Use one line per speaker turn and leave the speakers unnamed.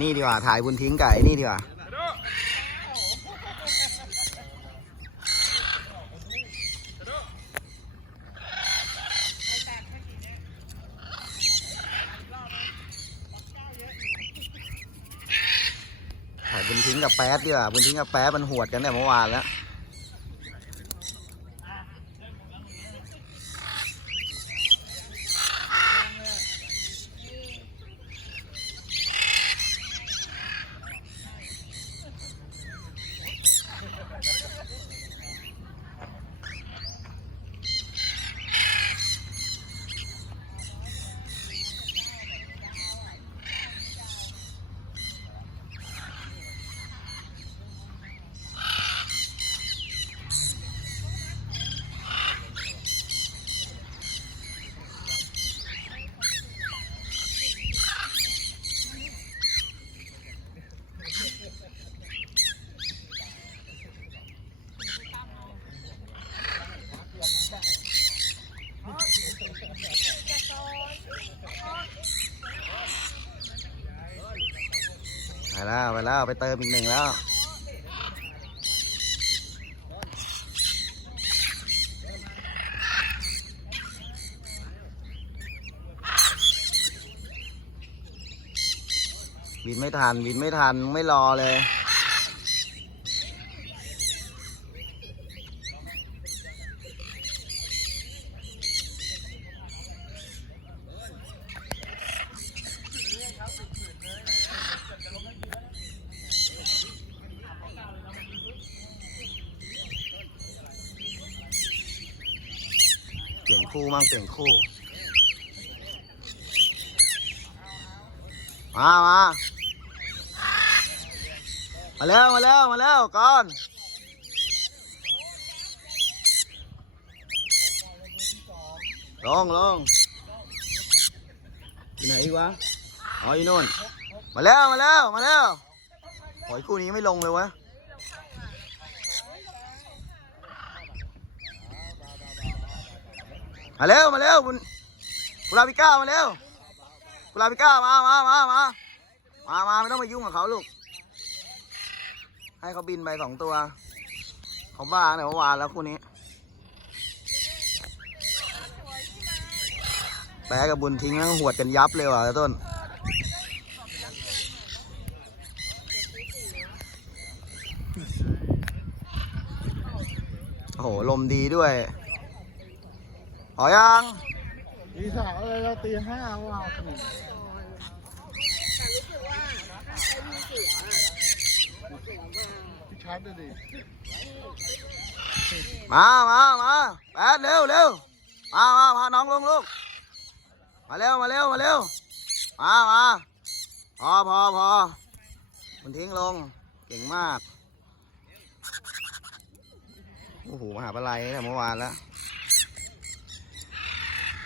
นี่ดีกว่า ถ่ายบุญทิ้งไก่นี่ดีกว่า ถ่ายบุญทิ้งกับแป๊ดดีกว่า บุญทิ้งกับแป๊ดมันหวดกันแต่เมื่อวานแล้ว แล้วไปแล้วไปเติมอีกหนึ่งแล้วบินไม่ทันบินไม่ทันไม่รอเลย ปลี่ยนคู่มั่งเปลี่ยนคู่ มา มา มาแล้ว มาแล้ว มาแล้วก่อน ลงลงที่ไหนอีกวะอ๋ออยู่นู่น มาแล้ว มาแล้ว มาแล้วโอ้ยคู่นี้ไม่ลงเลยวะ มาเร็วมาเร็วคุณกุลาปิก้ามาเร็วกุลาปิก้ามามามามามามาไม่ต้องไปยุ่งกับเขาลูก ให้เขาบินไปสองตัวเขาบ้าเนี่ยเมื่อวานแล้วคู่นี้แปะกับบุญทิ้งนั่งหวดกันยับเลยว่ะต้นโอ้โหลมดีด้วย พอยัง
ตีสามอะไรเราตีห้าว่ะ
แต่รู้สึกว่าใช้มีเสียงอะเสียงมา
ชาร์จดิ
มามามาแปดเร็วเร็วมามาพาน้องลงลูก มาเร็ว มาเร็ว มาเร็ว มามาพอพอพอมันทิ้งลง เก่งมาก โอ้โหมหาปลัยตั้งแต่เมื่อวานแล้ว